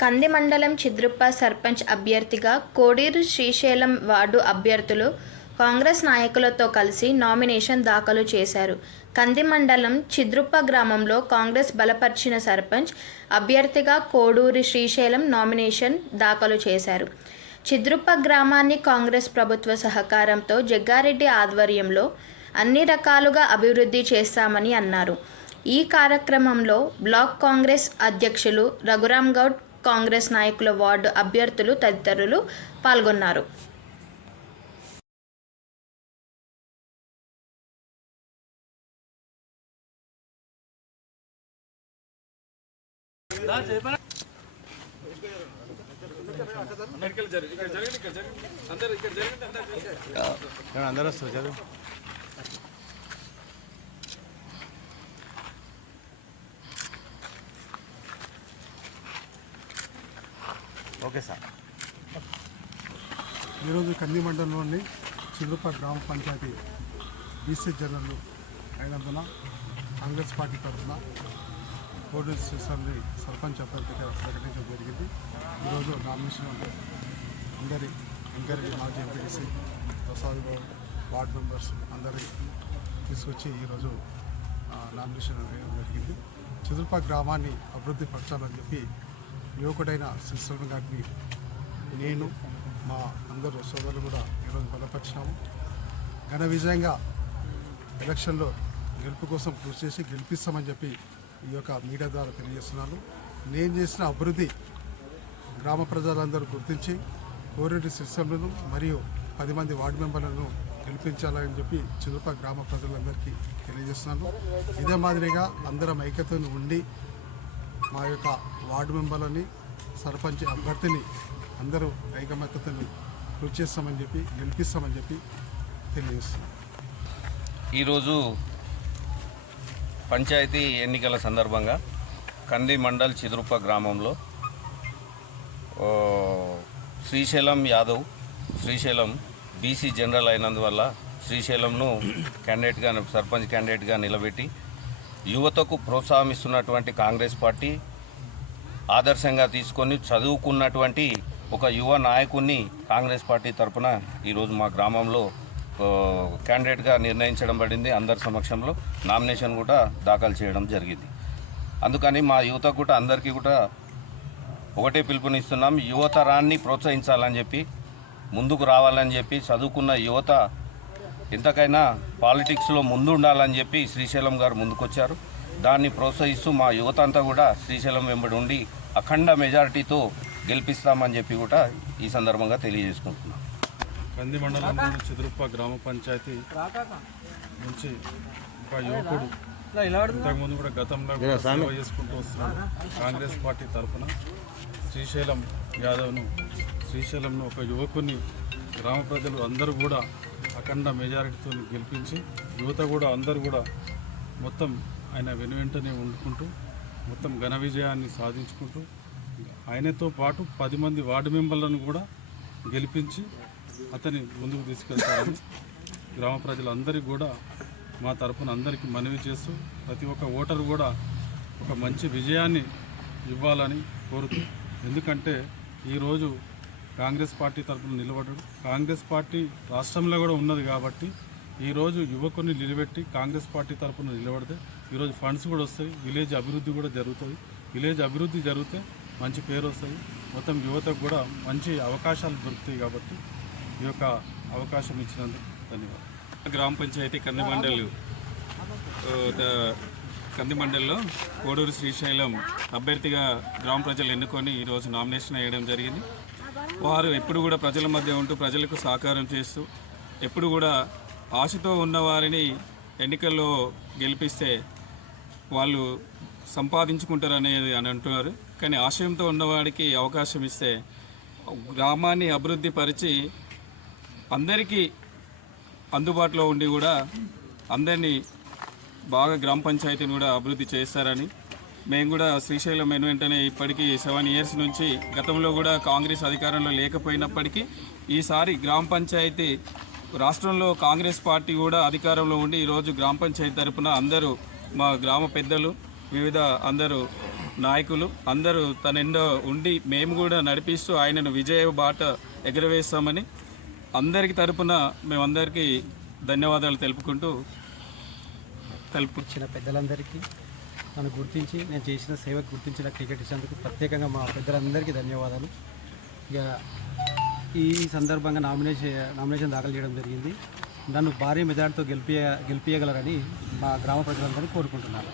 కంది మండలం చిద్రుప్ప సర్పంచ్ అభ్యర్థిగా కోడేరు శ్రీశైలం వార్డు అభ్యర్థులు కాంగ్రెస్ నాయకులతో కలిసి నామినేషన్ దాఖలు చేశారు. కంది మండలం చిద్రుప్ప గ్రామంలో కాంగ్రెస్ బలపరిచిన సర్పంచ్ అభ్యర్థిగా కోడూరి శ్రీశైలం నామినేషన్ దాఖలు చేశారు. చిద్రుప్ప గ్రామాన్ని కాంగ్రెస్ ప్రభుత్వ సహకారంతో జగ్గారెడ్డి ఆధ్వర్యంలో అన్ని రకాలుగా అభివృద్ధి చేస్తామని అన్నారు. ఈ కార్యక్రమంలో బ్లాక్ కాంగ్రెస్ అధ్యక్షులు రఘురామ్ గౌడ్ కాంగ్రెస్ నాయకుల వార్డు అభ్యర్థులు తదితరులు పాల్గొన్నారు. అందరూ వస్తారు చదువు. Okay sir. ఈరోజు కంది మండలంలోని చిలుప గ్రామ పంచాయతీ బీసీ జనరల్ అయినందున కాంగ్రెస్ పార్టీ తరఫున కోడి అసెంబ్లీ సర్పంచ్ అభ్యర్థిగా ప్రకటించడం జరిగింది. ఈరోజు నామినేషన్ అందరి ఎంకరేజ్ మాజీ MPC Prasad Goud ward members అందరి తీసుకొచ్చి ఈరోజు నామినేషన్ వేయడం జరిగింది. చిదురుప గ్రామాన్ని అభివృద్ధి పరచాలని చెప్పి యువకుడైన శ్రీశ్వరం గారిని నేను మా అందరు సోదరులు కూడా ఈరోజు బలపరిచినాము. ఘన విజయంగా ఎలక్షన్లో గెలుపు కోసం కృషి చేసి గెలిపిస్తామని చెప్పి ఈ యొక్క మీడియా ద్వారా తెలియజేస్తున్నాను. నేను చేసిన అభివృద్ధి గ్రామ ప్రజలందరూ గుర్తించి కోరెడ్డి సిస్టమ్లను మరియు పది మంది వార్డు మెంబర్లను గెలిపించాలని చెప్పి చిలుప గ్రామ ప్రజలందరికీ తెలియజేస్తున్నాను. ఇదే మాదిరిగా అందరం ఐక్యతను ఉండి మా యొక్క వార్డు మెంబర్లని సర్పంచ్ అభ్యర్థిని అందరూ ఐకమత్యతని కృషి చేస్తామని చెప్పి గెలిపిస్తామని చెప్పి తెలియజేస్తున్నాం. ఈరోజు పంచాయతీ ఎన్నికల సందర్భంగా కంది మండల్ చిదురుప్ప గ్రామంలో శ్రీశైలం యాదవ్ శ్రీశైలం బీసీ జనరల్ అయినందువల్ల శ్రీశైలంను క్యాండిడేట్గా సర్పంచ్ క్యాండిడేట్గా నిలబెట్టి యువతకు ప్రోత్సాహం ఇస్తున్నటువంటి కాంగ్రెస్ పార్టీ ఆదర్శంగా తీసుకొని చదువుకున్నటువంటి ఒక యువ నాయకుడిని కాంగ్రెస్ పార్టీ తరఫున ఈరోజు మా గ్రామంలో క్యాండిడేట్గా నిర్ణయించడం పడింది అందరి సమక్షంలో. నామినేషన్ కూడా దాఖలు చేయడం జరిగింది. అందుకని మా యువత కూడా అందరికీ కూడా ఒకటే పిలుపునిస్తున్నాం. యువతరాన్ని ప్రోత్సహించాలని చెప్పి ముందుకు రావాలని చెప్పి చదువుకున్న యువత ఎంతకైనా పాలిటిక్స్లో ముందు ఉండాలని చెప్పి శ్రీశైలం గారు ముందుకొచ్చారు. దాన్ని ప్రోత్సహిస్తూ మా యువత అంతా కూడా శ్రీశైలం వెంబడి ఉండి అఖండ మెజారిటీతో గెలిపిస్తామని చెప్పి కూడా ఈ సందర్భంగా తెలియజేసుకుంటున్నాం. కంది మండలంలోని చదురుప్ప గ్రామ పంచాయతీ నుంచి ఒక యువకుడు ఇంతకుముందు కూడా గతంలో కూడా సేవ చేసుకుంటూ వస్తున్నాడు. కాంగ్రెస్ పార్టీ తరఫున శ్రీశైలం యాదవ్ను శ్రీశైలంను ఒక యువకుని గ్రామ ప్రజలు అందరూ కూడా అఖండ మెజారిటీతో గెలిపించి యువత కూడా అందరూ కూడా మొత్తం ఆయన వెను వెంటనే వండుకుంటూ మొత్తం ఘన విజయాన్ని సాధించుకుంటూ ఆయనతో పాటు పది మంది వార్డు మెంబర్లను కూడా గెలిపించి అతని ముందుకు తీసుకెళ్తారని గ్రామ ప్రజలందరికీ కూడా మా తరపున అందరికీ మనవి చేస్తూ ప్రతి ఒక్క ఓటరు కూడా ఒక మంచి విజయాన్ని ఇవ్వాలని కోరుతూ ఎందుకంటే ఈరోజు కాంగ్రెస్ పార్టీ తరపున నిలబడ్డాడు. కాంగ్రెస్ పార్టీ రాష్ట్రంలో కూడా ఉన్నది కాబట్టి ఈరోజు యువకుని నిలబెట్టి కాంగ్రెస్ పార్టీ తరపున నిలబడితే ఈరోజు ఫండ్స్ కూడా వస్తాయి విలేజ్ అభివృద్ధి కూడా జరుగుతుంది. విలేజ్ అభివృద్ధి జరిగితే మంచి పేరు వస్తుంది. మొత్తం యువతకు కూడా మంచి అవకాశాలు దొరుకుతాయి కాబట్టి ఈ యొక్క అవకాశం ఇచ్చినందుకు ధన్యవాదాలు. గ్రామ పంచాయతీ కంది మండలి కంది మండలిలో కోడూరు శ్రీశైలం అభ్యర్థిగా గ్రామ ప్రజలు ఎన్నుకొని ఈరోజు నామినేషన్ వేయడం జరిగింది. వారు ఎప్పుడు కూడా ప్రజల మధ్య ఉంటూ ప్రజలకు సహకారం చేస్తూ ఎప్పుడు కూడా ఆశతో ఉన్నవారిని ఎన్నికల్లో గెలిపిస్తే వాళ్ళు సంపాదించుకుంటారు అనేది అని అంటున్నారు. కానీ ఆశయంతో ఉన్నవాడికి అవకాశం ఇస్తే గ్రామాన్ని అభివృద్ధి పరిచి అందరికీ అందుబాటులో ఉండి కూడా అందరినీ బాగా గ్రామ పంచాయతీని కూడా అభివృద్ధి చేస్తారని మేము కూడా శ్రీశైలం వెను వెంటనే ఇప్పటికీ సెవెన్ ఇయర్స్ నుంచి గతంలో కూడా కాంగ్రెస్ అధికారంలో లేకపోయినప్పటికీ ఈసారి గ్రామ పంచాయతీ రాష్ట్రంలో కాంగ్రెస్ పార్టీ కూడా అధికారంలో ఉండి ఈరోజు గ్రామ పంచాయతీ తరపున అందరూ మా గ్రామ పెద్దలు వివిధ అందరూ నాయకులు అందరూ తన ఉండి మేము కూడా నడిపిస్తూ ఆయనను విజయ బాట ఎగరవేస్తామని అందరికి తరపున మేమందరికీ ధన్యవాదాలు తెలుపుకుంటూ తెలుపుచ్చిన పెద్దలందరికీ నన్ను గుర్తించి నేను చేసిన సేవకు గుర్తించిన క్రికెట్ ఇచ్చినందుకు ప్రత్యేకంగా మా పెద్దలందరికీ ధన్యవాదాలు. ఇక ఈ సందర్భంగా నామినేషన్ నామినేషన్ దాఖలు చేయడం జరిగింది. నన్ను భారీ మెజార్టీతో గెలిపియ గెలిపియగలరని మా గ్రామ ప్రజలందరూ కోరుకుంటున్నారు.